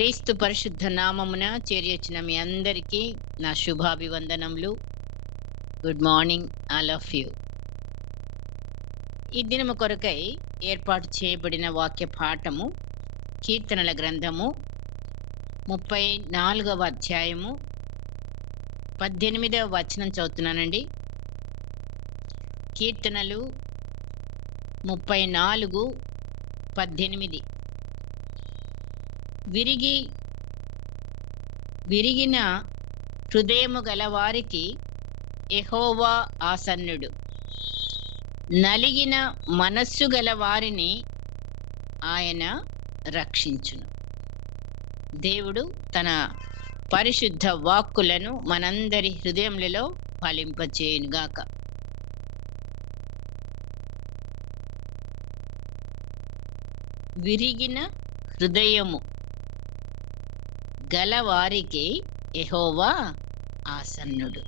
క్రీస్తు పరిశుద్ధ నామమున చేరియొచ్చిన మీ అందరికీ నా శుభాభివందనములు. Good morning all of you. ఈ దినము కొరకై ఏర్పాటు చేయబడిన వాక్య పాఠము కీర్తనల గ్రంథము 34వ అధ్యాయము 18వ వచనం చదువుతున్నానండి. కీర్తనలు 34:18. విరిగిన హృదయము గలవారికి యెహోవా ఆసన్నుడు, నలిగిన మనస్సు గలవారిని ఆయన రక్షించును. దేవుడు తన పరిశుద్ధ వాక్కులను మనందరి హృదయములలో ఫలింపచేయునుగాక. విరిగిన హృదయము గలవారికి యెహోవా ఆసన్నుడు.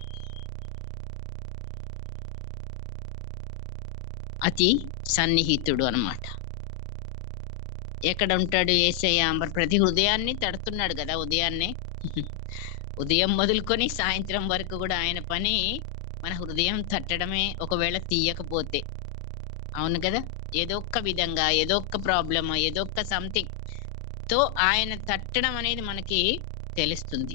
అతి సన్నిహితుడు అన్నమాట. ఎక్కడ ఉంటాడు యేసయ్య? మరి ప్రతి హృదయాన్ని తడుతున్నాడు కదా ఉదయాన్నే. ఉదయం మొదలుకొని సాయంత్రం వరకు కూడా ఆయన పని మన హృదయం తట్టడమే. ఒకవేళ తీయకపోతే, అవును కదా, ఏదో ఒక్క విధంగా, ఏదో ఒక్క ప్రాబ్లమ్, ఏదో ఒక్క సంథింగ్ తో ఆయన తట్టడం అనేది మనకి తెలుస్తుంది.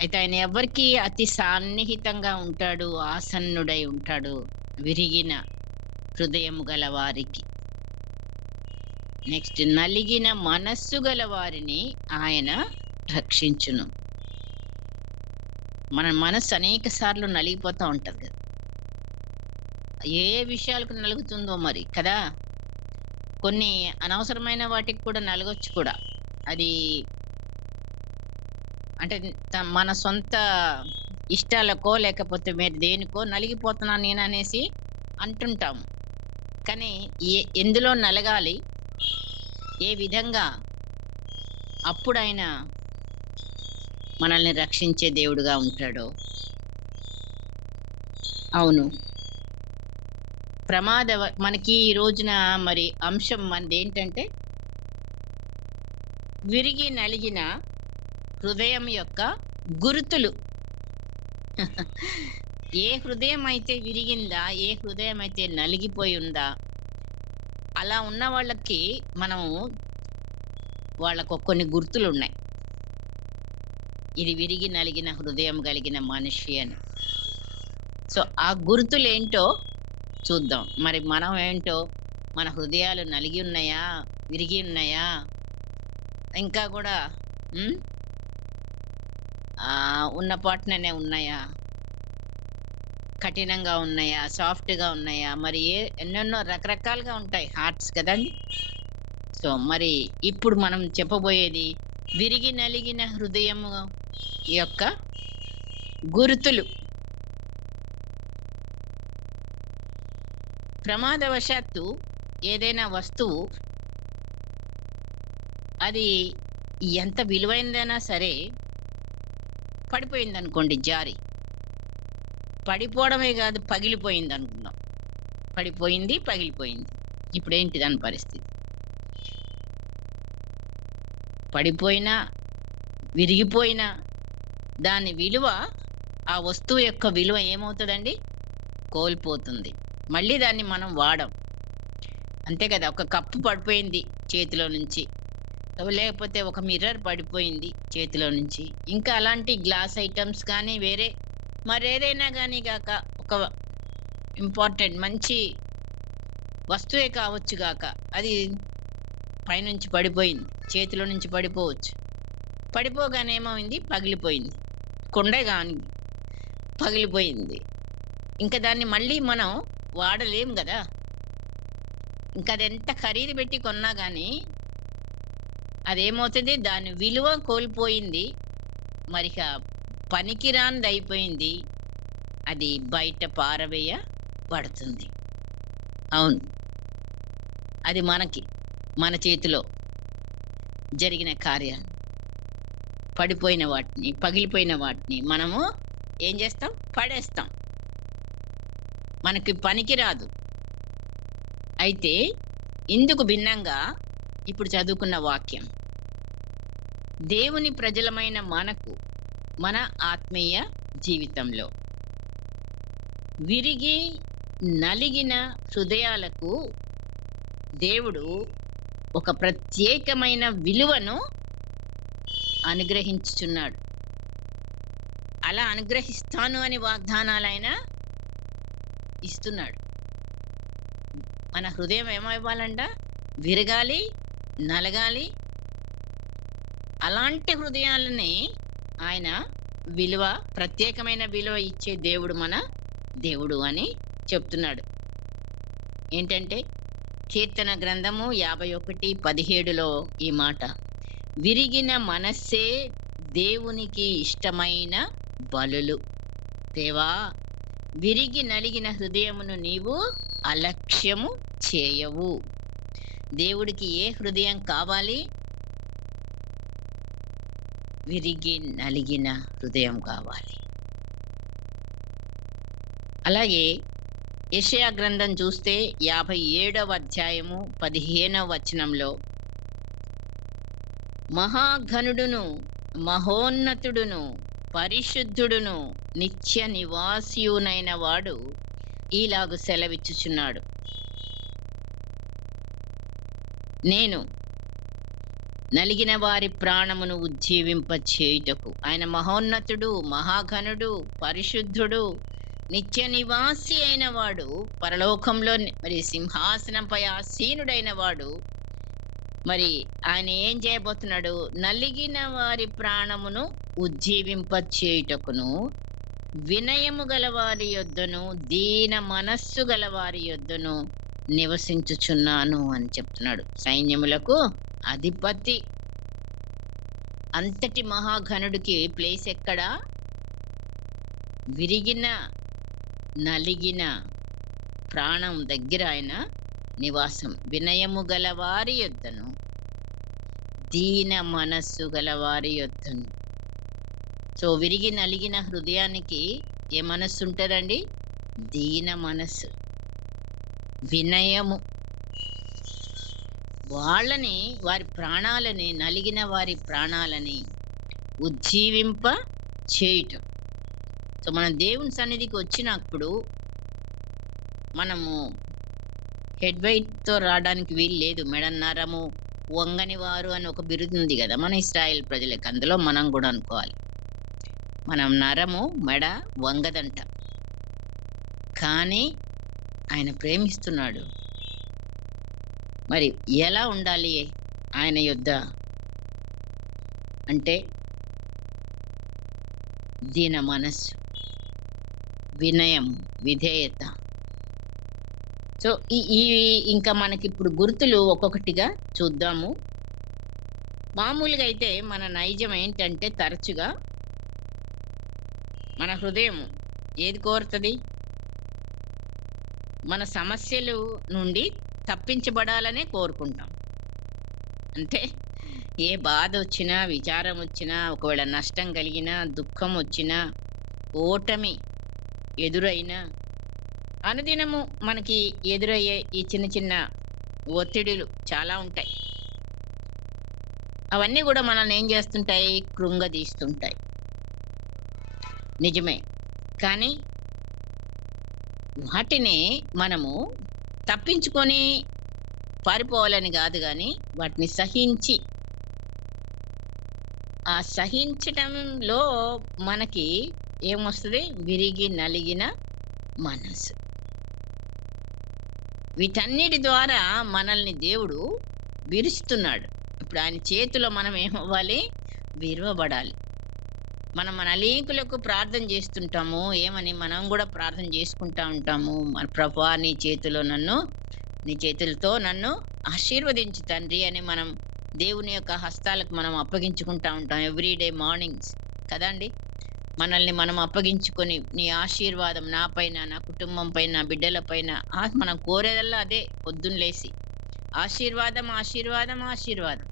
అయితే ఆయన ఎవరికి అతి సన్నిహితంగా ఉంటాడు, ఆసన్నుడై ఉంటాడు విరిగిన హృదయము గల వారికి. నెక్స్ట్, నలిగిన మనస్సు గల వారిని ఆయన రక్షించును. మన మనస్సు అనేక సార్లు నలిగిపోతూ ఉంటది కదా. ఏ విషయాలకు నలుగుతుందో మరి కదా. కొన్ని అనవసరమైన వాటికి కూడా నలగొచ్చు కూడా. అది అంటే మన సొంత ఇష్టాలకో లేకపోతే మీరు దేనికో నలిగిపోతున్నాను నేను అనేసి అంటుంటాము. కానీ ఎందులో నలగాలి, ఏ విధంగా, అప్పుడు ఆయన మనల్ని రక్షించే దేవుడుగా ఉంటాడో. అవును, మనకి ఈ రోజున మరి అంశం మనది ఏంటంటే విరిగి నలిగిన హృదయం యొక్క గుర్తులు. ఏ హృదయం అయితే విరిగిందా, ఏ హృదయం అయితే నలిగిపోయి ఉందా, అలా ఉన్న వాళ్ళకి వాళ్ళకు కొన్ని గుర్తులు ఉన్నాయి. ఇది విరిగి నలిగిన హృదయం కలిగిన మనిషి అని. సో ఆ గుర్తులు ఏంటో చూద్దాం. మరి మనం ఏంటో, మన హృదయాలు నలిగి ఉన్నాయా, విరిగి ఉన్నాయా, ఇంకా కూడా ఉన్న పాటనే ఉన్నాయా, కఠినంగా ఉన్నాయా, సాఫ్ట్గా ఉన్నాయా, మరి ఎన్నెన్నో రకరకాలుగా ఉంటాయి హార్ట్స్ కదండి. సో మరి ఇప్పుడు మనం చెప్పబోయేది విరిగి నలిగిన హృదయము యొక్క గుర్తులు. ప్రమాదవశాత్తు ఏదైనా వస్తువు అది ఎంత విలువైందైనా సరే పడిపోయింది అనుకోండి, జారి పడిపోవడమే కాదు, పగిలిపోయింది అనుకుందాం. పడిపోయింది, పగిలిపోయింది. ఇప్పుడు ఏంటి దాని పరిస్థితి? పడిపోయినా, విరిగిపోయినా దాని విలువ, ఆ వస్తువు యొక్క విలువ ఏమవుతుందండి? కోల్పోతుంది. మళ్ళీ దాన్ని మనం వాడం. అంతే కదా. ఒక కప్పు పడిపోయింది చేతిలో నుంచి, లేకపోతే ఒక మిర్రర్ పడిపోయింది చేతిలో నుంచి, ఇంకా అలాంటి గ్లాస్ ఐటమ్స్ కానీ వేరే మరేదైనా కానీ కాక, ఒక ఇంపార్టెంట్ మంచి వస్తువే కావచ్చు గాక, అది పైనుంచి పడిపోయింది, చేతిలో నుంచి పడిపోవచ్చు. పడిపోగానే ఏమైంది? పగిలిపోయింది. కొండే కానీ పగిలిపోయింది. ఇంకా దాన్ని మళ్ళీ మనం వాడలేం కదా. ఇంకా అది ఎంత ఖరీదు పెట్టి కొన్నా కానీ అదేమవుతుంది? దాని విలువ కోల్పోయింది. మరి పనికిరానిది అయిపోయింది. అది బయట పారవేయబడుతుంది. అవును, అది మన చేతిలో జరిగిన కార్యాలు. పడిపోయిన వాటిని, పగిలిపోయిన వాటిని మనము ఏం చేస్తాం? పడేస్తాం. మనకి పనికిరాదు. అయితే ఇందుకు భిన్నంగా ఇప్పుడు చదువుకున్న వాక్యం, దేవుని ప్రజలమైన మనకు మన ఆత్మీయ జీవితంలో విరిగి నలిగిన హృదయాలకు దేవుడు ఒక ప్రత్యేకమైన విలువను అనుగ్రహించుచున్నాడు. అలా అనుగ్రహిస్తాను అని వాగ్దానాలైన ఇస్తున్నాడు. మన హృదయం ఏమవ్వాలంట? విరగాలి, నలగాలి. అలాంటి హృదయాలని ఆయన విలువ, ప్రత్యేకమైన విలువ ఇచ్చే దేవుడు మన దేవుడు అని చెప్తున్నాడు. ఏంటంటే కీర్తన గ్రంథము 51:17లో ఈ మాట, విరిగిన మనస్సే దేవునికి ఇష్టమైన బలులు. దేవా, విరిగి నలిగిన హృదయమును నీవు అలక్ష్యము చేయవు. దేవుడికి ఏ హృదయం కావాలి? విరిగి నలిగిన హృదయం కావాలి. అలాగే యెషయా గ్రంథం చూస్తే 57వ అధ్యాయము 15వ వచనంలో, మహాఘనుడును మహోన్నతుడును పరిశుద్ధుడును నిత్య నివాసియునైన వాడు ఈలాగు సెలవిచ్చుచున్నాడు, నేను నలిగిన వారి ప్రాణమును ఉజ్జీవింప చేయుటకు. ఆయన మహోన్నతుడు, మహాఘనుడు, పరిశుద్ధుడు, నిత్య నివాసి అయిన వాడు, పరలోకంలో మరి సింహాసనంపై ఆసీనుడైన వాడు. మరి ఆయన ఏం చేయబోతున్నాడు? నలిగిన వారి ప్రాణమును ఉజ్జీవింప చేయుటకును, వినయము గల వారి యొద్దను దీన మనస్సు గల వారి యొద్దను నివసించుచున్నాను అని చెప్తున్నాడు. సైన్యములకు అధిపతి. అంతటి మహాఘనుడికి ప్లేస్ ఎక్కడ? విరిగిన నలిగిన ప్రాణం దగ్గర ఆయన నివాసం. వినయము గల వారి యొద్దను దీన మనస్సు గల వారి యొద్దను. సో విరిగి నలిగిన హృదయానికి ఏ మనస్సు ఉంటుందండి? దీన మనస్సు, వినయము. వాళ్ళని, వారి ప్రాణాలని, నలిగిన వారి ప్రాణాలని ఉజ్జీవింప చేయటం. సో మనం దేవుని సన్నిధికి వచ్చినప్పుడు మనము హెడ్ వెయిట్తో రావడానికి వీలు లేదు. మెడన్నరము వంగని వారు అని ఒక బిరుదు ఉంది కదా మన ఇశ్రాయేల్ ప్రజలకి. అందులో మనం కూడా అనుకోవాలి, మనం నరము మెడ వంగదంట. కానీ ఆయన ప్రేమిస్తున్నాడు. మరి ఎలా ఉండాలి ఆయన యొద్ద అంటే? దీన మనస్సు, వినయం, విధేయత. సో ఈ ఇంకా మనకి ఇప్పుడు గుర్తులు ఒక్కొక్కటిగా చూద్దాము. మామూలుగా అయితే మన నైజం ఏంటంటే, తరచుగా మన హృదయం ఏది కోరుతుంది? మన సమస్యలు నుండి తప్పించబడాలనే కోరుకుంటాం. అంటే ఏ బాధ వచ్చినా, విచారం వచ్చినా, ఒకవేళ నష్టం కలిగినా, దుఃఖం వచ్చినా, ఓటమి ఎదురైనా, అనుదినము మనకి ఎదురయ్యే ఈ చిన్న చిన్న ఒత్తిడులు చాలా ఉంటాయి. అవన్నీ కూడా మనల్ని ఏం చేస్తుంటాయి? కృంగదీస్తుంటాయి. నిజమే. కానీ వాటిని మనము తప్పించుకొని పారిపోవాలని కాదు, కానీ వాటిని సహించి, ఆ సహించటంలో మనకి ఏమొస్తుంది? విరిగి నలిగిన మనసు. వీటన్నిటి ద్వారా మనల్ని దేవుడు విరుస్తున్నాడు. ఇప్పుడు ఆయన చేతిలో మనం ఏమవ్వాలి? విరవబడాలి. మనం మన అనేకులకు ప్రార్థన చేస్తుంటాము. ఏమని? మనం కూడా ప్రార్థన చేసుకుంటా ఉంటాము. మన ప్రభువా, నీ చేతులతో నన్ను ఆశీర్వదించు తండ్రి అని మనం దేవుని యొక్క హస్తాలకు మనం అప్పగించుకుంటా ఉంటాం ఎవ్రీడే మార్నింగ్స్ కదండి. మనల్ని మనం అప్పగించుకొని, నీ ఆశీర్వాదం నా పైన, నా కుటుంబం పైన, నా బిడ్డల పైన, మనం కోరేదల్లా అదే. పొద్దున్న లేసి ఆశీర్వాదం, ఆశీర్వాదం, ఆశీర్వాదం.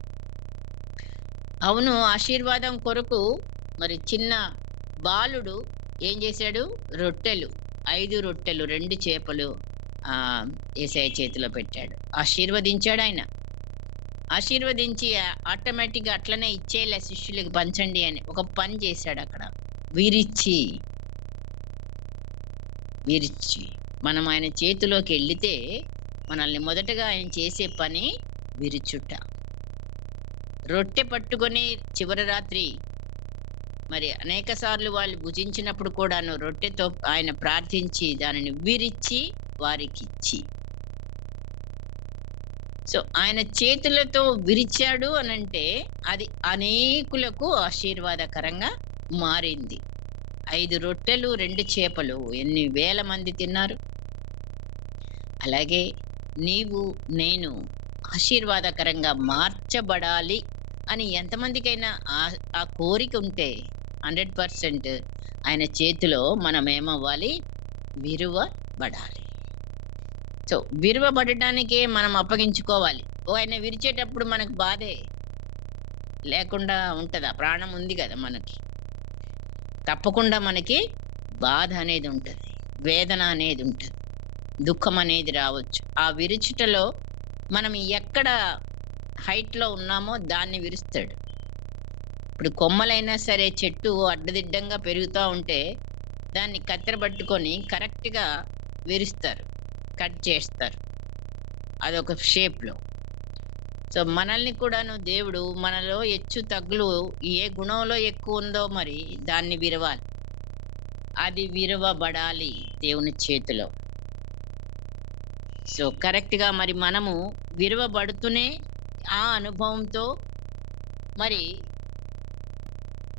అవును, ఆశీర్వాదం కొరకు మరి చిన్న బాలుడు ఏం చేశాడు? రొట్టెలు, 5 రొట్టెలు 2 చేపలు యేసయ్య చేతిలో పెట్టాడు. ఆశీర్వదించాడు ఆయన. ఆశీర్వదించి ఆటోమేటిక్‌గా అట్లనే ఇచ్చేయలే శిష్యులకి పంచండి అని. ఒక పని చేశాడక్కడ. విరిచి, విరిచి. మనం ఆయన చేతిలోకెళ్ళితే మనల్ని మొదటగా ఆయన చేసే పని విరుచుట. రొట్టె పట్టుకొని చివరి రాత్రి మరి అనేక సార్లు వాళ్ళు భుజించినప్పుడు కూడాను రొట్టెతో ఆయన ప్రార్థించి దానిని విరిచి వారికిచ్చి. సో, ఆయన చేతులతో విరిచాడు అనంటే అది అనేకులకు ఆశీర్వాదకరంగా మారింది. 5 రొట్టెలు, 2 చేపలు ఎన్ని వేల మంది తిన్నారు. అలాగే నీవు, నేను ఆశీర్వాదకరంగా మార్చబడాలి అని ఎంతమందికైనా ఆ కోరిక ఉంటే 100% ఆయన చేతిలో మనమేమవ్వాలి? విరువబడాలి. సో, విరువబడటానికే మనం అప్పగించుకోవాలి. ఆయన విరిచేటప్పుడు మనకు బాధే లేకుండా ఉంటదా? ప్రాణం ఉంది గదా మనకి. తప్పకుండా మనకి బాధ అనేది ఉంటది. వేదన అనేది ఉంటది. దుఃఖం అనేది రావచ్చు. ఆ విరుచుటలో మనం ఎక్కడ హైట్‌లో ఉన్నామో దాన్ని విరుస్తాడు. ఇప్పుడు కొమ్మలైనా సరే చెట్టు అడ్డదిడ్డంగా పెరుగుతా ఉంటే దాన్ని కత్తెర పట్టుకొని కరెక్ట్‌గా విరుస్తారు. కట్ చేస్తారు. అదొక షేప్‌లో. సో, మనల్ని కూడాను దేవుడు మనలో హెచ్చు తగ్గులు ఏ గుణంలో ఎక్కువుందో మరి దాన్ని విరవాలి. అది విరవబడాలి దేవుని చేతిలో. సో, కరెక్ట్‌గా మరి మనము విరవబడుతూనే ఆ అనుభవంతో మరి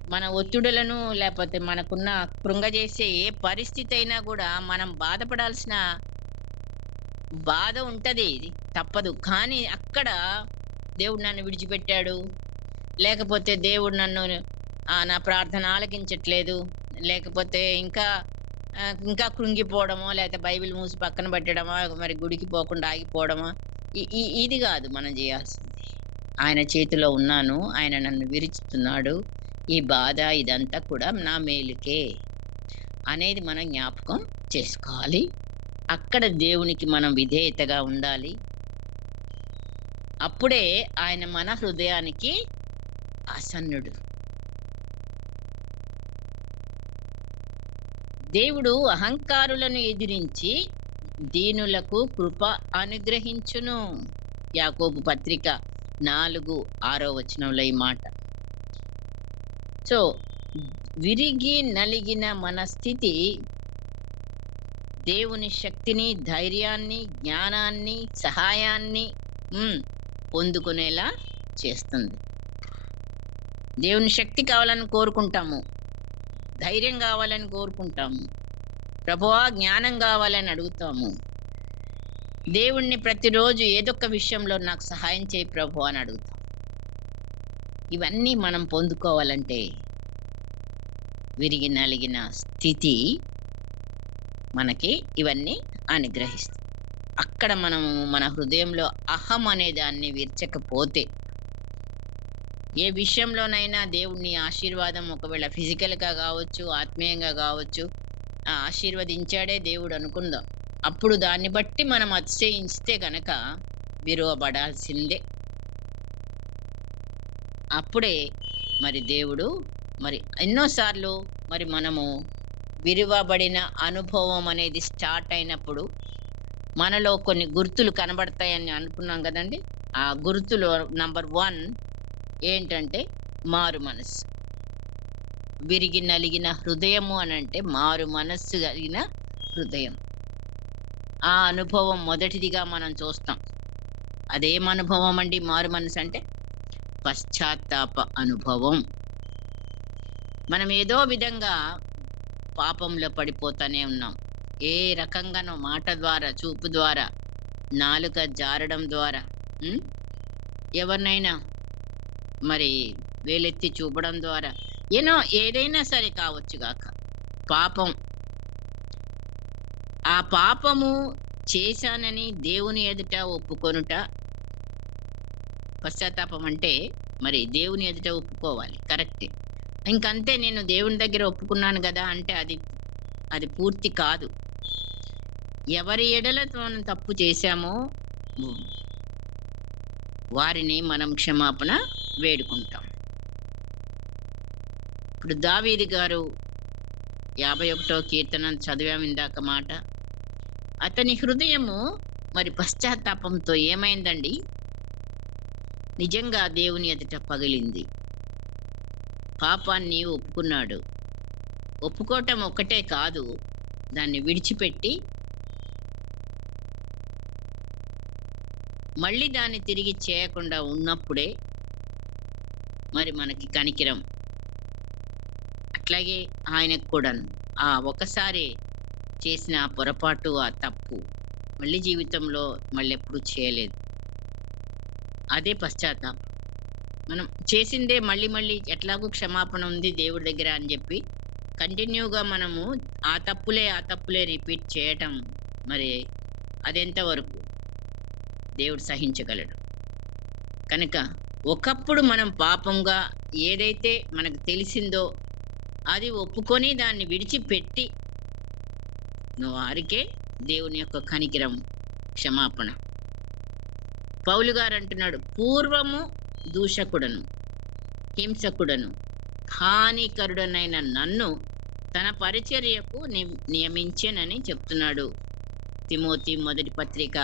మన ఒత్తిడులను లేపోతే మనకున్న కృంగజేసే ఏ పరిస్థితి అయినా గూడా మనం బాధపడాల్సిన బాధ ఉంటది. తప్పదు. కానీ అక్కడ దేవుడు నన్ను విడిచిపెట్టాడు. లేకపోతే దేవుడు నన్ను నా ప్రార్థన ఆలకించట్లేదు. లేకపోతే ఇంకా కృంగిపోవడమో, లేతే బైబిల్ మూసి పక్కన పెట్టడమా, మరి గుడికి పోకుండా ఆగిపోవడమా, ఇది గాదు మనం జేయాల్సింది. ఆయన చేతిలో ఉన్నాను. ఆయన నన్ను విరుచుతున్నాడు. ఈ బాధ ఇదంతా కూడా నా మేలుకే అనేది మనం జ్ఞాపకం చేసుకోవాలి. అక్కడ దేవునికి మనం విధేయతగా ఉండాలి. అప్పుడే ఆయన మన హృదయానికి ఆసన్నుడు. దేవుడు అహంకారులను ఎదిరించి దీనులకు కృప అనుగ్రహించును. యాకోబు పత్రిక 4:6 ఈ మాట. సో, విరిగి నలిగిన మన స్థితి దేవుని శక్తిని, ధైర్యాన్ని, జ్ఞానాన్ని, సహాయాన్ని పొందుకునేలా చేస్తుంది. దేవుని శక్తి కావాలని కోరుకుంటాము. ధైర్యం కావాలని కోరుకుంటాము. ప్రభువా జ్ఞానం కావాలని అడుగుతాము. దేవుణ్ణి ప్రతిరోజు ఏదొక్క విషయంలో నాకు సహాయం చేయి ప్రభువా అని అడుగుతాం. ఇవన్నీ మనం పొందుకోవాలంటే విరిగి నలిగిన స్థితి మనకి ఇవన్నీ అనుగ్రహిస్తుంది. అక్కడ మనము మన హృదయంలో అహం అనే దాన్ని విరచకపోతే ఏ విషయంలోనైనా దేవుని ఆశీర్వాదం ఒకవేళ ఫిజికల్‌గా కావచ్చు, ఆత్మీయంగా కావచ్చు, ఆశీర్వదించాడే దేవుడు అనుకుందాం. అప్పుడు దాన్ని బట్టి మనం అతిశయిస్తే గనక విరువబడాల్సిందే. అప్పుడే మరి దేవుడు మరి ఎన్నో సార్లు మరి మనము విరువబడిన అనుభవం అనేది స్టార్ట్ అయినప్పుడు మనలో కొన్ని గుర్తులు కనబడతాయని అనుకున్నాం కదండీ! ఆ గుర్తులో నంబర్ 1 ఏంటంటే మారు మనస్సు. విరిగి నలిగిన హృదయము అనంటే మారు మనస్సు కలిగిన హృదయం. ఆ అనుభవం మొదటిదిగా మనం చూస్తాం. అదేం అనుభవం అండి మారు మనసు అంటే? పశ్చాత్తాప అనుభవం. మనం ఏదో విధంగా పాపంలో పడిపోతానే ఉన్నాం. ఏ రకంగానో మాట ద్వారా, చూపు ద్వారా, నాలుక జారడం ద్వారా, ఎవరినైనా మరి వేలెత్తి చూపడం ద్వారా ఏదైనా సరే కావచ్చుగాక. పాపం. ఆ పాపము చేశానని దేవుని ఎదుట ఒప్పుకొనుట పశ్చాత్తాపం అంటే మరి దేవుని ఎదుట ఒప్పుకోవాలి. కరెక్టే. ఇంకంతే నేను దేవుని దగ్గర ఒప్పుకున్నాను గదా అంటే అది పూర్తి కాదు. ఎవరి ఎడల మనం తప్పు చేశామో వారిని మనం క్షమాపణ వేడుకుంటాం. ఇప్పుడు దావీదు గారు 51వ కీర్తన చదివాము ఇందాక మాట. అతని హృదయము మరి పశ్చాత్తాపంతో ఏమైందండి? నిజంగా దేవుని ఎదుట పగిలింది. పాపాన్ని ఒప్పుకున్నాడు. ఒప్పుకోవటం ఒక్కటే కాదు, దాన్ని విడిచిపెట్టి మళ్ళీ దాన్ని తిరిగి చేయకుండా ఉన్నప్పుడే మరి మనకి కనికిరం. అట్లాగే ఆయనకు కూడాను ఒకసారి చేసిన ఆ పొరపాటు, ఆ తప్పు మళ్ళీ జీవితంలో మళ్ళీ ఎప్పుడు చేయలేదు. అదే పశ్చాత్తాపం. మనం చేసిందే మళ్ళీ మళ్ళీ ఎట్లాగూ క్షమాపణ ఉంది దేవుడి దగ్గర అని చెప్పి కంటిన్యూగా మనము ఆ తప్పులే రిపీట్ చేయటం, మరి అదెంతవరకు దేవుడు సహించగలడు? కనుక ఒకప్పుడు మనం పాపంగా ఏదైతే మనకు తెలిసిందో అది ఒప్పుకొని దాన్ని విడిచిపెట్టి వారికే దేవుని యొక్క కనికిరం, క్షమాపణ. పౌలు గారు అంటున్నాడు, పూర్వము దూషకుడను, హింసకుడను, హానికరుడనైన నన్ను తన పరిచర్యకు నియమించెనని చెప్తున్నాడు. తిమోతి మొదటి పత్రిక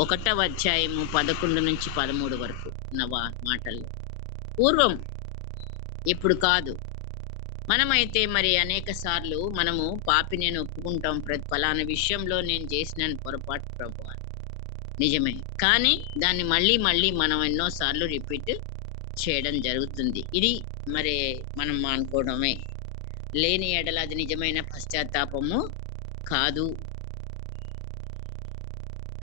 1వ అధ్యాయము 11 నుంచి 13 వరకు ఉన్న మాటల్లో. పూర్వం, ఇప్పుడు కాదు. మనమైతే మరి అనేక సార్లు మనము పాపి నేను ఒప్పుకుంటాం, ఫలానా విషయంలో నేను చేసిన పొరపాటు ప్రభువా, నిజమే. కానీ దాన్ని మళ్ళీ మనం ఎన్నోసార్లు రిపీట్ చేయడం జరుగుతుంది. ఇది మరి మనం అనుకోవడమే. లేని ఎడల అది నిజమైన పశ్చాత్తాపము కాదు.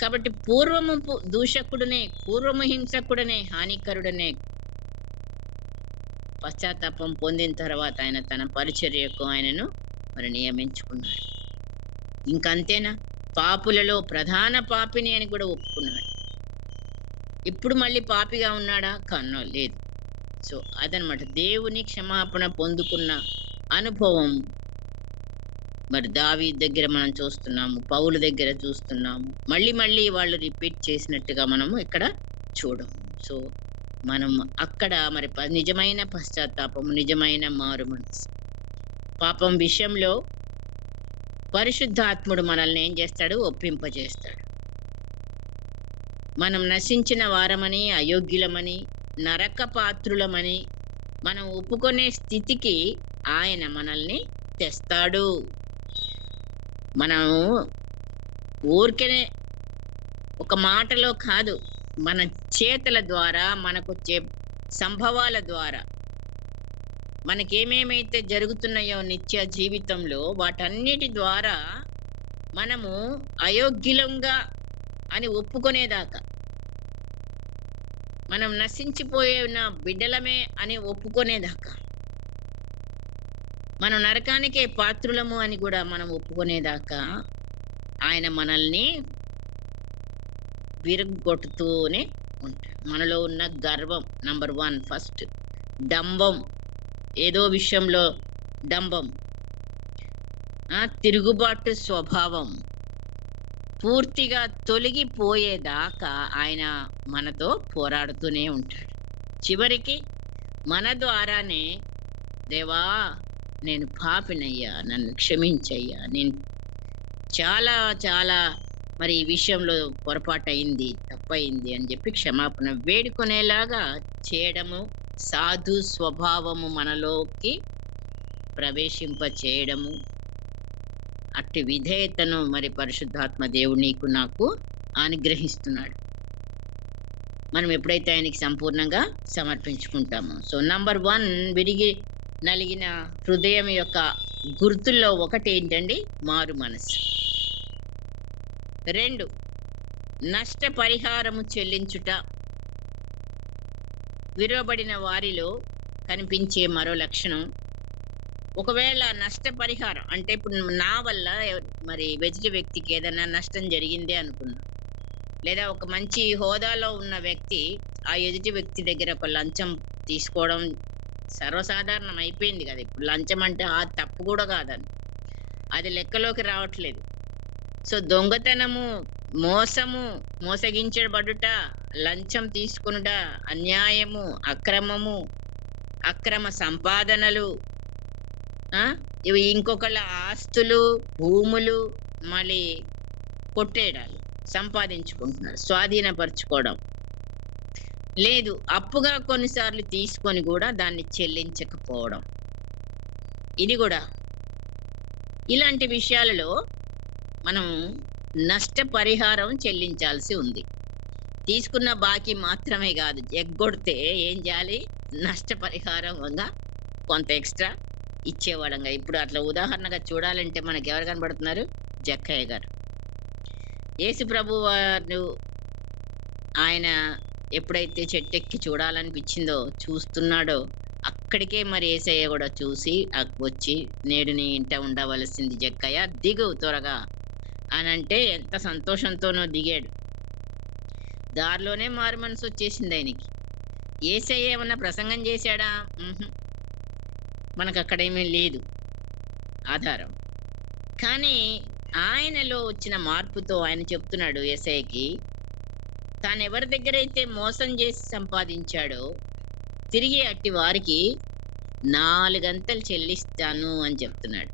కాబట్టి పూర్వము దూషకుడునే, పూర్వము హింసకుడనే, హానికరుడనే పశ్చాత్తాపం పొందిన తర్వాత ఆయన తన పరిచర్యకు ఆయనను మరి నియమించుకున్నాడు. ఇంకంతేనా? పాపులలో ప్రధాన పాపిని అని కూడా ఒప్పుకున్నాడు. ఇప్పుడు మళ్ళీ పాపిగా ఉన్నాడా? కన్నో లేదు. సో అదనమాట దేవుని క్షమాపణ పొందుకున్న అనుభవం. మరి దావీదు దగ్గర మనం చూస్తున్నాము, పౌలు దగ్గర చూస్తున్నాము. మళ్ళీ వాళ్ళు రిపీట్ చేసినట్టుగా మనము ఇక్కడ చూడము. సో మనం అక్కడ మరి నిజమైన పశ్చాత్తాపము, నిజమైన మారు మనసు. పాపం విషయంలో పరిశుద్ధాత్ముడు మనల్ని ఏం చేస్తాడు? ఒప్పింపజేస్తాడు. మనం నశించిన వారమని, అయోగ్యులమని, నరక పాత్రులమని మనం ఒప్పుకునే స్థితికి ఆయన మనల్ని తెస్తాడు. మనము ఊరికనే ఒక మాటలో కాదు, మన చేతల ద్వారా, మనకొచ్చే సంభవాల ద్వారా, మనకేమేమైతే జరుగుతున్నాయో నిత్య జీవితంలో, వాటన్నిటి ద్వారా మనము అయోగ్యులంగా అని ఒప్పుకునేదాకా, మనం నశించిపోయిన బిడ్డలమే అని ఒప్పుకునేదాకా, మనం నరకానికే పాత్రులము అని కూడా మనం ఒప్పుకునేదాకా ఆయన మనల్ని విరగొట్టుతూనే ఉంటాడు. మనలో ఉన్న గర్వం నంబర్ 1, ఫస్ట్ డంబం, ఏదో విషయంలో డంబం, తిరుగుబాటు స్వభావం పూర్తిగా తొలగిపోయేదాకా ఆయన మనతో పోరాడుతూనే ఉంటాడు. చివరికి మన ద్వారానే, దేవా నేను పాపినయ్యా, నన్ను క్షమించయ్యా, నేను చాలా మరి ఈ విషయంలో పొరపాటు అయింది, తప్పయింది అని చెప్పి క్షమాపణ వేడుకునేలాగా చేయడము, సాధు స్వభావము మనలోకి ప్రవేశింప చేయడము, అట్టి విధేయతను మరి పరిశుద్ధాత్మ దేవుడు నీకు నాకు అనుగ్రహిస్తున్నాడు. మనం ఎప్పుడైతే ఆయనకి సంపూర్ణంగా సమర్పించుకుంటామో. సో నంబర్ 1, విరిగి నలిగిన హృదయం యొక్క గుర్తుల్లో ఒకటి ఏంటండి? మారు మనసు. 2, నష్టపరిహారము చెల్లించుట. విలువబడిన వారిలో కనిపించే మరో లక్షణం, ఒకవేళ నష్టపరిహారం అంటే ఇప్పుడు నా వల్ల మరి ఎదుటి వ్యక్తికి ఏదైనా నష్టం జరిగిందే అనుకున్నా, లేదా ఒక మంచి హోదాలో ఉన్న వ్యక్తి ఆ ఎదుటి వ్యక్తి దగ్గర ఒక లంచం తీసుకోవడం సర్వసాధారణం అయిపోయింది కదా. ఇప్పుడు లంచం అంటే ఆ తప్పు కూడా కాదని, అది లెక్కలోకి రావట్లేదు. సో దొంగతనము మోసము, మోసగించబడుట, లంచం తీసుకొనుట, అన్యాయము, అక్రమము, అక్రమ సంపాదనలు, ఆ! ఇవి ఇంకొకళ్ళ ఆస్తులు, భూములు మళ్ళీ కొట్టేయడాలు, సంపాదించుకుంటున్నారు, స్వాధీనపరుచుకోవడం. లేదు, అప్పుగా కొన్నిసార్లు తీసుకొని గూడా దాన్ని చెల్లించకపోవడం. ఇది గూడా. ఇలాంటి విషయాలలో మనం నష్టపరిహారం చెల్లించాల్సి ఉంది. తీసుకున్న బాకీ మాత్రమే గాదు, ఎగ్గొడితే ఏం జేయాలి? నష్టపరిహారంగా కొంత ఎక్స్‌ట్రా ఇచ్చేవాళ్ళంగా. ఇప్పుడు అట్లా ఉదాహరణగా చూడాలంటే మనకెవరు కనబడుతున్నారు? జక్కయ్య గారు. యేసు ప్రభువారు ఆయన ఎప్పుడైతే చెట్టెక్కి చూడాలనిపించిందో, చూస్తున్నాడో, అక్కడికే మరి యేసయ్య గూడా చూసి వచ్చి, "నేడు నీ ఇంట ఉండవలసింది జక్కయ్య, దిగు త్వరగా" అనంటే ఎంత సంతోషంతోనో దిగాడు. దారిలోనే మారుమనసొచ్చేసింది ఆయనకి. యేసయ్య ఏమన్నా ప్రసంగం చేశాడా? హుహు. మనకక్కడేమీ లేదు ఆధారం. కానీ ఆయనలో వచ్చిన మార్పుతో ఆయన చెప్తున్నాడు యేసయ్యకి, తానెవరి దగ్గరైతే మోసం చేసి సంపాదించాడో, తిరిగి అట్టి వారికి 4 అంతలు చెల్లిస్తాను అని చెప్తున్నాడు.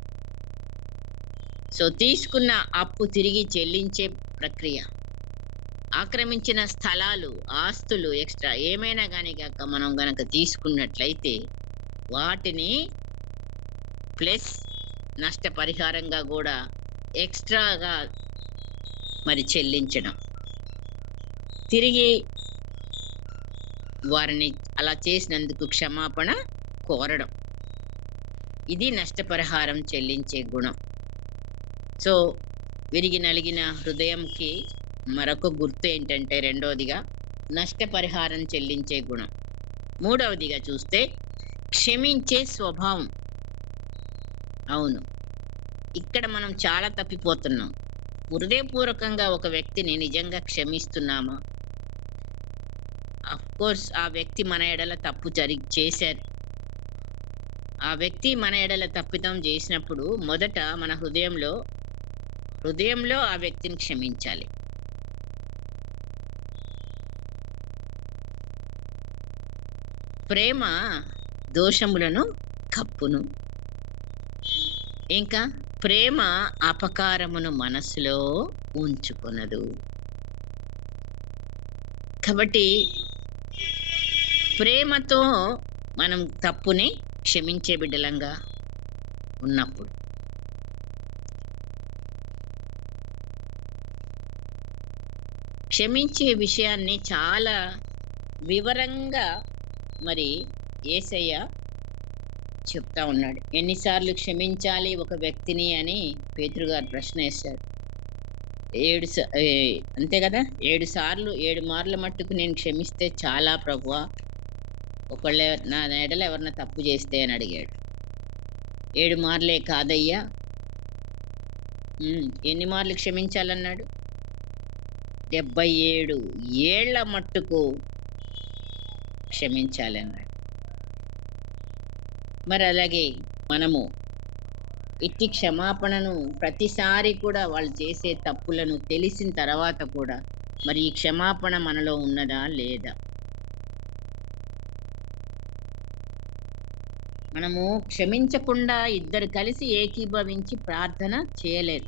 సో, తీసుకున్న అప్పు తిరిగి చెల్లించే ప్రక్రియ. ఆక్రమించిన స్థలాలు, ఆస్తులు ఎక్స్‌ట్రా ఏమైనా గాని మనం గనక తీసుకున్నట్లయితే, వాటిని ప్లస్ నష్టపరిహారంగా గూడా ఎక్స్‌ట్రాగా మరి చెల్లించడం. తిరిగి వారిని అలా చేసినందుకు క్షమాపణ కోరడం. ఇది నష్టపరిహారం చెల్లించే గుణం. సో, విరిగి నలిగిన హృదయంకి మరొక గుర్తు ఏంటంటే, రెండోదిగా నష్టపరిహారం చెల్లించే గుణం. మూడవదిగా చూస్తే క్షమించే స్వభావం. అవును. ఇక్కడ మనం చాలా తప్పిపోతున్నాం. హృదయపూర్వకంగా ఒక వ్యక్తిని నిజంగా క్షమిస్తున్నామా? అఫ్‌కోర్స్ ఆ వ్యక్తి మన ఎడల తప్పు చేశారు. ఆ వ్యక్తి మన ఎడల తప్పిదం చేసినప్పుడు మొదట మన హృదయంలో ఆ వ్యక్తిని క్షమించాలి. ప్రేమ దోషములను కప్పును. ఇంకా ప్రేమ అపకారమును మనస్సులో ఉంచుకొనదు. కాబట్టి ప్రేమతో మనం తప్పుని క్షమించే బిడ్డలంగా ఉన్నప్పుడు, క్షమించే విషయాన్ని చాలా వివరంగా మరి యేసయ్య చెప్తా ఉన్నాడు. ఎన్నిసార్లు క్షమించాలి ఒక వ్యక్తిని అని పేతురు గారు ప్రశ్న వేశారు. అంతే కదా, 7 మార్ల మట్టుకు నేను క్షమిస్తే చాలా ప్రభువా, ఒకళ్ళ నా ఎడల ఎవరన్నా తప్పు చేస్తే అని అడిగాడు. 7 మార్లే కాదయ్యా, ఎన్ని మార్లు క్షమించాలన్నాడు? 77 ఏళ్ల మట్టుకు క్షమించాలన్నాడు. మరి అలాగే మనము ఇట్టి క్షమాపణను ప్రతిసారి కూడా వాళ్ళు చేసే తప్పులను తెలిసిన తర్వాత కూడా మరి ఈ క్షమాపణ మనలో ఉన్నదా లేదా? మనము క్షమించకుండా ఇద్దరు కలిసి ఏకీభవించి ప్రార్థన చేయలేరు.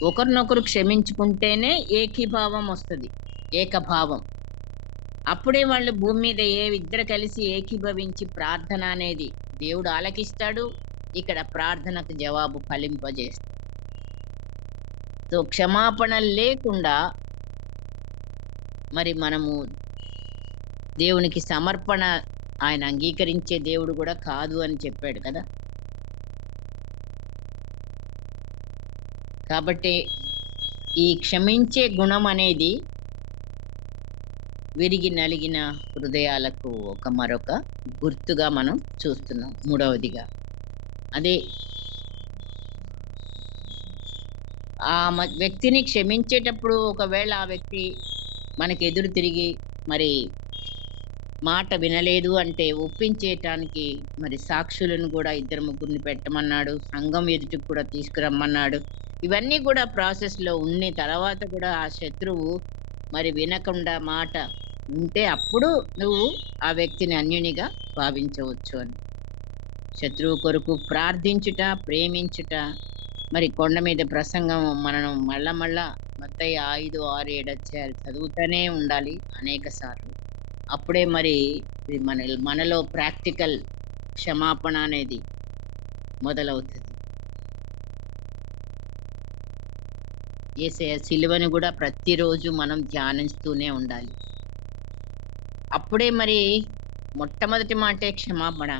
ఒకరినొకరు క్షమించుకుంటేనే ఏకీభావం వస్తది, ఏకభావం. అప్పుడే వాళ్ళు భూమి మీద ఇద్దరు కలిసి ఏకీభవించి ప్రార్థన అనేది దేవుడు ఆలకిస్తాడు. ఇక్కడ ప్రార్థనకు జవాబు ఫలింపజేస్తాడు. సో, క్షమాపణ లేకుండా మరి మనము దేవునికి సమర్పణ ఆయన అంగీకరించే దేవుడు కూడా కాదు అని చెప్పాడు కదా. కాబట్టి ఈ క్షమించే గుణం అనేది విరిగి నలిగిన హృదయాలకు మరొక గుర్తుగా మనం చూస్తున్నాం. మూడవదిగా అదే ఆ వ్యక్తిని క్షమించేటప్పుడు ఒకవేళ ఆ వ్యక్తి మనకి ఎదురు తిరిగి మరి మాట వినలేదు అంటే ఒప్పించేయటానికి మరి సాక్షులను కూడా 2-3 పెట్టమన్నాడు. సంఘం ఎదుటికి కూడా తీసుకురమ్మన్నాడు. ఇవన్నీ కూడా ప్రాసెస్‌లో ఉన్న తర్వాత కూడా ఆ శత్రువు మరి వినకుండా మాట ఉంటే అప్పుడు నువ్వు ఆ వ్యక్తిని అన్యునిగా భావించవచ్చు అని. శత్రువు కొరకు ప్రార్థించుట, ప్రేమించుట, మరి కొండ మీద ప్రసంగం మనం మళ్ళా మళ్ళా మత్తయి 5, 6, 7 అధ్యాయాలు చదువుతూనే ఉండాలి అనేక సార్లు. అప్పుడే మరి ఇది మనలో ప్రాక్టికల్ క్షమాపణ అనేది మొదలవుతది. యేసయ్య సిలువను గూడా ప్రతిరోజు మనం ధ్యానిస్తూనే ఉండాలి. అప్పుడే మరి మొట్టమొదటి మాటే క్షమాపణ.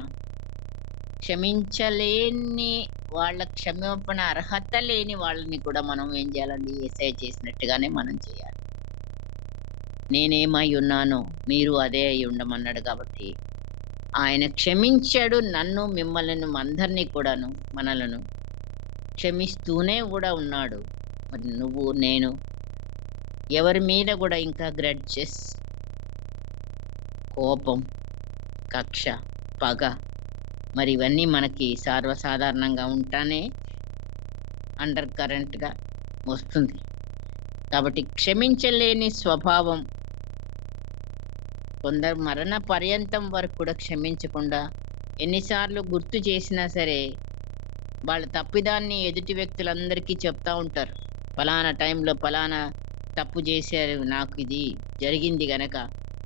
క్షమించలేని వాళ్ళ క్షమాపణ అర్హత లేని వాళ్ళని కూడా మనం ఏం చేయాలండి? యేసయ్య చేసినట్టుగానే మనం చేయాలి. నేనేమై ఉన్నానో మీరు అదే అయి ఉండమన్నాడు కాబట్టి, ఆయన క్షమించాడు నన్ను, మిమ్మల్ని అందరిని కూడాను, మనలను క్షమిస్తూనే గూడా ఉన్నాడు. మరి నువ్వు, నేను ఎవరి మీద గూడా ఇంకా గ్రడ్జెస్, కోపం, కక్ష, పగ మరి ఇవన్నీ మనకి సర్వసాధారణంగా ఉంటానే అండర్ కరెంట్‌గా వస్తుంది. కాబట్టి క్షమించలేని స్వభావం కొందరు మరణ పర్యంతం వరకు కూడా క్షమించకుండా ఎన్నిసార్లు గుర్తు చేసినా సరే వాళ్ళ తప్పిదాన్ని ఎదుటి వ్యక్తులందరికీ చెప్తా ఉంటారు. పలానా టైంలో పలానా తప్పు చేశారు, నాకు ఇది జరిగింది గనక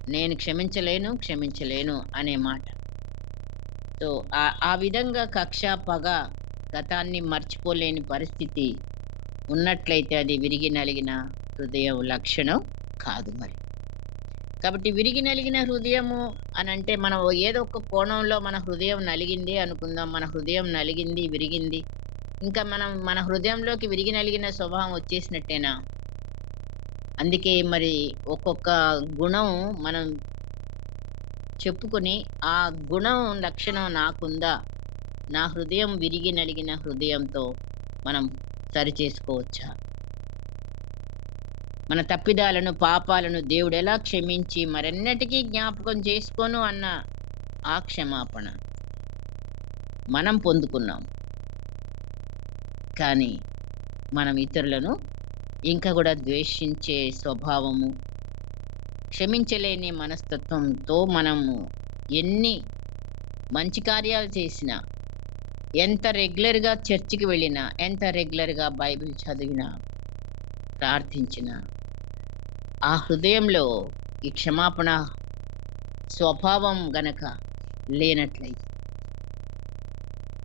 నేను క్షమించలేను, క్షమించలేను అనే మాట. సో, ఆ విధంగా కక్ష, పగ, గతాన్ని మర్చిపోలేని పరిస్థితి ఉన్నట్లయితే అది విరిగి నలిగిన హృదయం లక్షణం కాదు మరి. కాబట్టి విరిగి నలిగిన హృదయము అనంటే మనం ఏదో ఒక కోణంలో మన హృదయం నలిగింది అనుకుందాం. మన హృదయం నలిగింది, విరిగింది. ఇంకా మనం మన హృదయంలోకి విరిగి నలిగిన స్వభావం వచ్చేసినట్టేనా? అందుకే మరి ఒక్కొక్క గుణం మనం చెప్పుకొని, ఆ గుణం, లక్షణం నాకుందా? నా హృదయం విరిగి నలిగిన హృదయంతో మనం సరిచేసుకోవచ్చా? మన తప్పిదాలను, పాపాలను దేవుడెలా క్షమించి మరెన్నటికీ జ్ఞాపకం చేసుకోను అన్న ఆ క్షమాపణ మనం పొందుకున్నాం. కానీ మనం ఇతరులను ఇంకా గూడా ద్వేషించే స్వభావము, క్షమించలేని మనస్తత్వంతో మనము ఎన్ని మంచి కార్యాలు చేసినా, ఎంత రెగ్యులర్‌గా చర్చికి వెళ్ళినా, ఎంత రెగ్యులర్‌గా బైబిల్ చదివినా, ప్రార్థించినా, ఆ హృదయంలో ఈ క్షమాపణ స్వభావం గనక లేనట్లయితే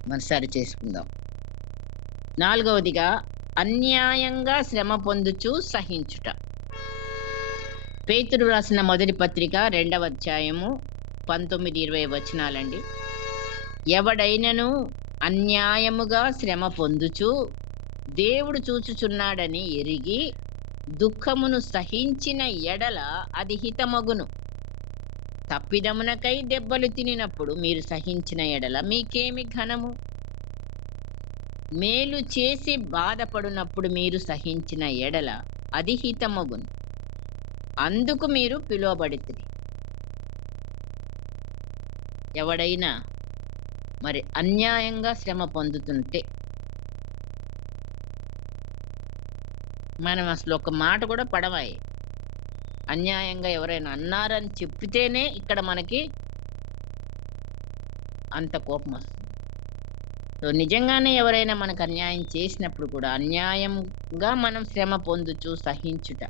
మనం సరి చేసుకుందాం. నాలుగవదిగా అన్యాయంగా శ్రమ పొందుచు సహించుట. పేతురు రాసిన మొదటి పత్రిక 2వ అధ్యాయము 19, 20 వచనాలండి. ఎవడైనను అన్యాయముగా శ్రమ పొందుచు దేవుడు చూచుచున్నాడని ఎరిగి దుఃఖమును సహించిన ఎడల అది హితమగును. తప్పిదమునకై దెబ్బలు తినినప్పుడు మీరు సహించిన ఎడల మీకేమి ఘనము? మేలు చేసి బాధపడినప్పుడు మీరు సహించిన ఎడల అది హితమగును. అందుకు మీరు పిలువబడితిరి. ఎవడైనా మరి అన్యాయంగా శ్రమ పొందుతుంటే మనం అసలు ఒక మాట కూడా పడవాయి. అన్యాయంగా ఎవరైనా అన్నారని చెప్పితేనే ఇక్కడ మనకి అంత కోపం వస్తుంది. సో, నిజంగానే ఎవరైనా మనకు అన్యాయం చేసినప్పుడు కూడా అన్యాయంగా మనం శ్రమ పొందుచు సహించుట,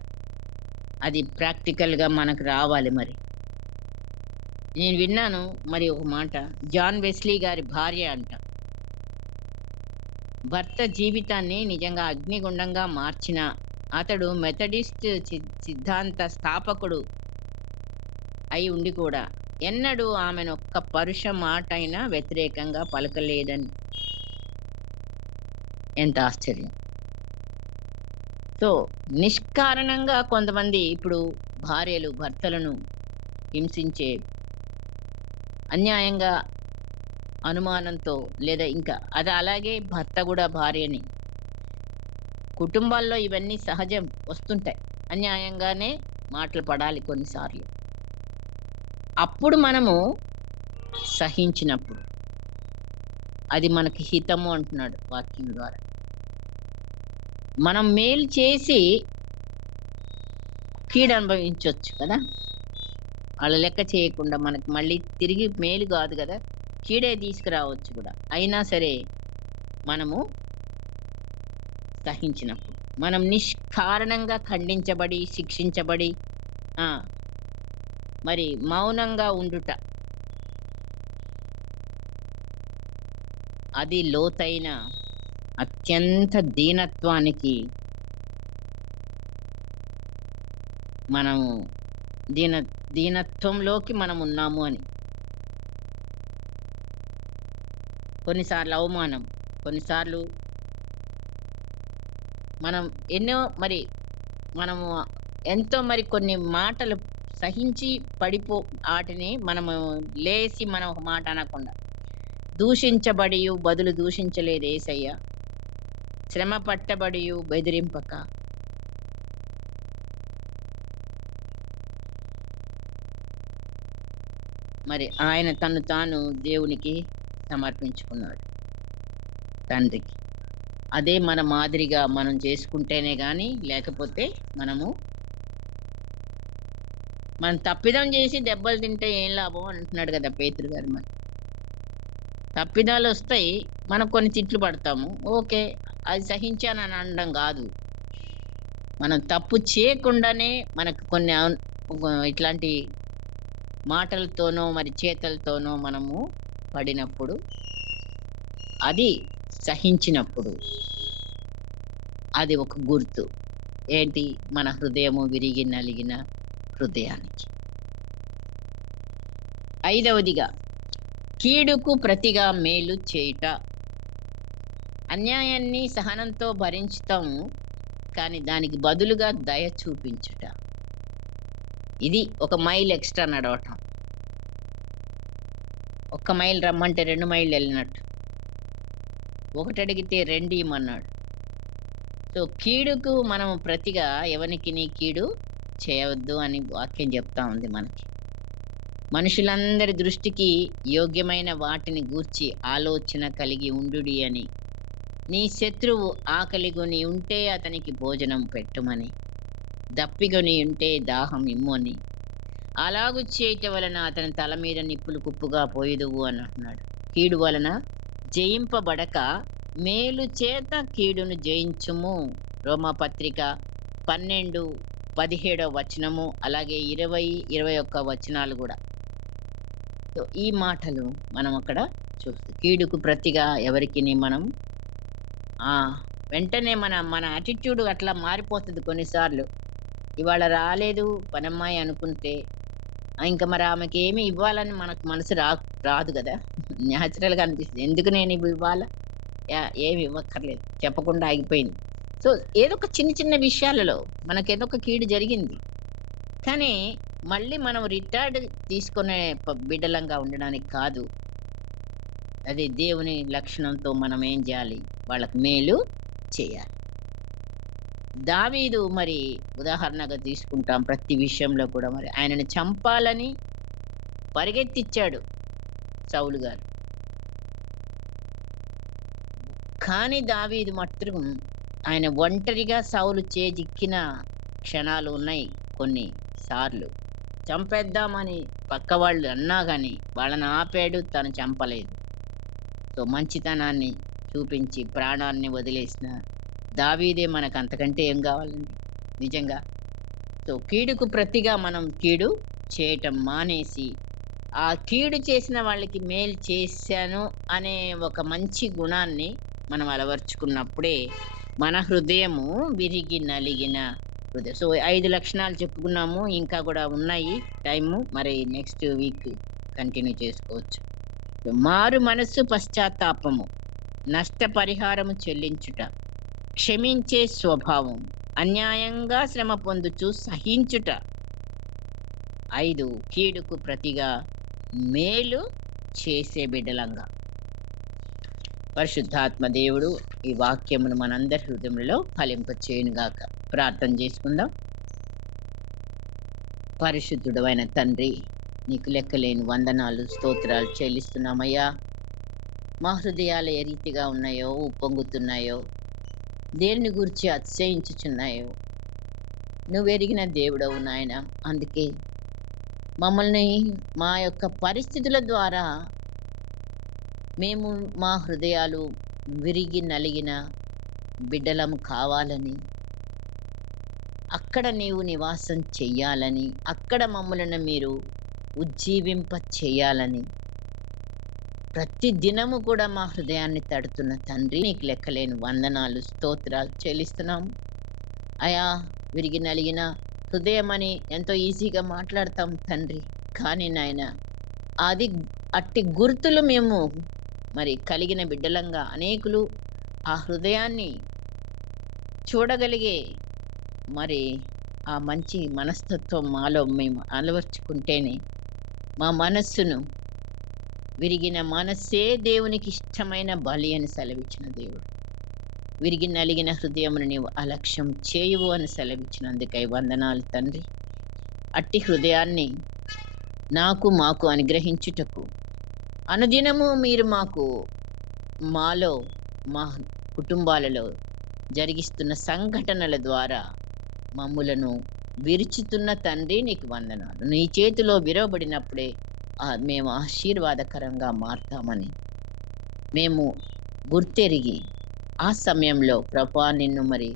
అది ప్రాక్టికల్‌గా మనకు రావాలి మరి. నేను విన్నాను మరి ఒక మాట, జాన్ వెస్లీ గారి భార్య అంట. భర్త జీవితాన్ని నిజంగా అగ్నిగుండంగా మార్చిన అతడు మెథడిస్ట్ సిద్ధాంత స్థాపకుడు అయి ఉండి కూడా ఎన్నడూ ఆమెను ఒక్క పరుష మాటైనా వ్యతిరేకంగా పలకలేదని. ఎంత ఆశ్చర్యం! సో, నిష్కారణంగా కొంతమంది ఇప్పుడు భార్యలు భర్తలను హింసించే, అన్యాయంగా అనుమానంతో, లేదా ఇంకా అది అలాగే భర్త కూడా భార్యని, కుటుంబాల్లో ఇవన్నీ సహజం వస్తుంటాయి. అన్యాయంగానే మాటలు పడాలి కొన్నిసార్లు. అప్పుడు మనము సహించినప్పుడు అది మనకి హితము అంటున్నాడు వాక్యం ద్వారా. మనం మేలు చేసి కీడు అనుభవించొచ్చు కదా! ఆళ్ళు లెక్క చేయకుండా మనకు మళ్ళీ తిరిగి మేలు గాదు గదా! కీడే తీసుకురావచ్చు గూడా. అయినా సరే మనము సహించినప్పుడు. మనం నిష్కారణంగా ఖండించబడి, శిక్షించబడి ఆ! మరి మౌనంగా ఉండుట. అది లోతైన అత్యంత దీనత్వానికి మనము దీన దీనత్వంలోకి మనమున్నాము అని. కొన్నిసార్లు అవమానం, కొన్నిసార్లు మనం ఎన్నో మరి మనము ఎంతో మరి కొన్ని మాటలు సహించి ఆటిని మనము లేసి మనం ఒక మాట అనకుండా, దూషించబడియు బదులు దూషించలేదు యేసయ్య. శ్రమ పట్టబడియు బెదిరింపక. మరి ఆయన తను తాను దేవునికి సమర్పించుకున్నాడు. తండ్రికి. అదే మన మాదిరిగా మనం చేసుకుంటేనే గాని, లేకపోతే మనం తప్పిదం చేసి దెబ్బలు తింటే ఏం లాభం అంటున్నాడు గదా పేతురు గారు మరి. తప్పిదాలొస్తాయి. మనం కొన్ని తిట్లు పడతాము. ఓకే. అది సహించానని అనడం గాదు. మనం తప్పు చేయకుండానే మనకు కొన్ని ఇట్లాంటి మాటలతోనో, మరి చేతలతోనో మనము పడినప్పుడు, అది సహించినప్పుడు, అది ఒక గుర్తు. ఏంటి? మన హృదయము విరిగి నలిగిన హృదయానికి. ఐదవదిగా, కీడుకు ప్రతిగా మేలు చేయుట. అన్యాయాన్ని సహనంతో భరించుతాము. కానీ దానికి బదులుగా దయ చూపించుట. ఇది ఒక మైల్ ఎక్స్‌ట్రా నడవటం. ఒక్క మైల్ రమ్మంటే 2 మైళ్ళు ఎళ్ళినట్టు. ఒకటడిగితే 2 ఇమ్మన్నాడు. సో, కీడుకు మనం ప్రతిగా ఎవనికిని కీడు చేయవద్దు అని వాక్యం చెప్తా ఉంది మనకి. మనుషులందరి దృష్టికి యోగ్యమైన వాటిని గూర్చి ఆలోచన కలిగి ఉండుడి అని. నీ శత్రువు ఆకలిగొని ఉంటే అతనికి భోజనం పెట్టుమని. దప్పిగొని ఉంటే దాహం ఇమ్మని. అలాగు చేయటం వలన అతని తల మీద నిప్పులు కుప్పుగా పోయుదువు అని అంటున్నాడు. కీడు వలన జయింపబడక మేలు చేత కీడును జయించుము. రోమాపత్రిక 12:17 వచనము, అలాగే 20, 21 వచనాలు కూడా. సో, ఈ మాటలు మనం అక్కడ చూస్తాం. కీడుకు ప్రతిగా ఎవరికిని మనం వెంటనే మన యాటిట్యూడ్ అట్లా మారిపోతుంది కొన్నిసార్లు. ఇవాళ రాలేదు పనమ్మాయి అనుకుంటే, ఇంక మరి ఆమెకేమి ఇవ్వాలని మనకు మనసు రాదు గదా! న్యాచురల్‌గా అనిపిస్తది. ఎందుకు నేనివి ఇవ్వాలా? ఏమి ఇవ్వక్కర్లేదు. చెప్పకుండా ఆగిపోయింది. సో, ఏదో ఒక చిన్న చిన్న విషయాలలో మనకేదో ఒక కీడు జరిగింది. కానీ మళ్ళీ మనం రిటార్డ్ తీసుకునే బిడ్డలంగా ఉండడానికి కాదు. అది దేవుని లక్షణంతో మనం ఏం జేయాలి? వాళ్ళకి మేలు చేయాలి. దావీదు మరి ఉదాహరణగా తీసుకుంటాం ప్రతి విషయంలో కూడా. మరి ఆయనను చంపాలని పరిగెత్తిచ్చాడు సౌలు గారు. కానీ దావీదు మట్టుకు ఆయన ఒంటరిగా సౌలు చేజిక్కిన క్షణాలు ఉన్నాయి కొన్ని సార్లు. చంపేద్దామని పక్క వాళ్ళు అన్నా గాని వాళ్ళని ఆపాడు, తను చంపలేదు. సో, మంచితనాన్ని చూపించి ప్రాణాన్ని వదిలేసిన దావీదే మనకు అంతకంటే ఏం కావాలండి నిజంగా. సో, కీడుకు ప్రతిగా మనం కీడు చేయటం మానేసి, ఆ కీడు చేసిన వాళ్ళకి మేలు చేశాను అనే ఒక మంచి గుణాన్ని మనం అలవర్చుకున్నప్పుడే మన హృదయము విరిగి నలిగిన హృదయం. సో, 5 లక్షణాలు చెప్పుకున్నాము. ఇంకా కూడా ఉన్నాయి టైము. మరి నెక్స్ట్ వీక్ కంటిన్యూ చేసుకోవచ్చు. మారు మనస్సు, పశ్చాత్తాపము, నష్టపరిహారము చెల్లించుట, క్షమించే స్వభావం, అన్యాయంగా శ్రమ పొందుచు సహించుట. 5 కీడుకు ప్రతిగా మేలు చేసే బిడ్డలంగా. పరిశుద్ధాత్మ దేవుడు ఈ వాక్యమును మనందరి హృదయంలో ఫలింపచేయునుగాక. ప్రార్థన చేసుకుందాం. పరిశుద్ధుడైన తండ్రి, నీకు లెక్కలేని వందనాలు, స్తోత్రాలు చెల్లిస్తున్నామయ్యా. మా హృదయాలు ఏ రీతిగా ఉన్నాయో, ఉప్పొంగుతున్నాయో దేనిని గూర్చి అతిశయించుచున్నాయో నువ్వెరిగిన దేవుడవు నాయన. అందుకే మమ్మల్ని మా యొక్క పరిస్థితుల ద్వారా మేము మా హృదయాలు విరిగి నలిగిన బిడ్డలం కావాలని, అక్కడ నీవు నివాసం చెయ్యాలని, అక్కడ మమ్మలను మీరు ఉజ్జీవింప చేయాలని, ప్రతి దినము కూడా మా హృదయాన్ని తడుతున్న తండ్రి, నీకు లెక్కలేని వందనాలు, స్తోత్రాలు చెల్లిస్తున్నాము. అయా, విరిగి నలిగిన హృదయమని ఎంతో ఈజీగా మాట్లాడతాం తండ్రి. కానీ నాయన, అది అట్టి గుర్తులు మేము మరి కలిగిన బిడ్డలంగా అనేకులు ఆ హృదయాన్ని చూడగలిగే మరి ఆ మంచి మనస్తత్వం మాలో మేము అలవర్చుకుంటేనే మా మనస్సును, విరిగిన మనస్సే దేవునికి ఇష్టమైన బలి అని సెలవిచ్చిన దేవుడు. విరిగి నలిగిన హృదయమును నీవు అలక్ష్యం చేయువు అని సెలవిచ్చినందుకై వందనాలు తండ్రి. అట్టి హృదయాన్ని నాకు మాకు అనుగ్రహించుటకు అనుదినము మీరు మాలో మా కుటుంబాలలో జరిగిస్తున్న సంఘటనల ద్వారా మమ్ములను విరుచుతున్న తండ్రి, నీకు వందనాలు. నీ చేతిలో విరవబడినప్పుడే మేము ఆశీర్వాదకరంగా మారతామని మేము గుర్తెరిగి ఆ సమయంలో ప్రభా నిన్ను మరి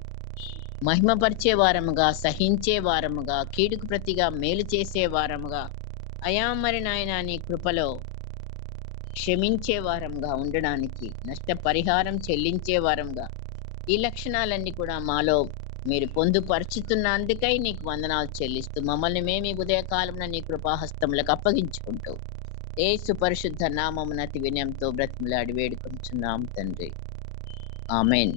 మహిమపరిచే వారముగా, సహించే వారముగా, కీడుకు ప్రతిగా మేలు చేసే వారముగా, అయా మరి నాయన నీ కృపలో క్షమించే వారంగా ఉండడానికి, నష్టపరిహారం చెల్లించే వారంగా, ఈ లక్షణాలన్నీ కూడా మాలో మీరు పొందుపరుచుతున్నందుకై నీకు వందనాలు చెల్లిస్తూ మమ్మల్ని మేము ఈ ఉదయకాలమున నీ కృపాహస్తములకు అప్పగించుకుంటూ యేసు పరిశుద్ధ నామమున అతి వినయంతో బ్రతిమలాడి వేడుకొంచున్నాం తండ్రి. ఆమేన్.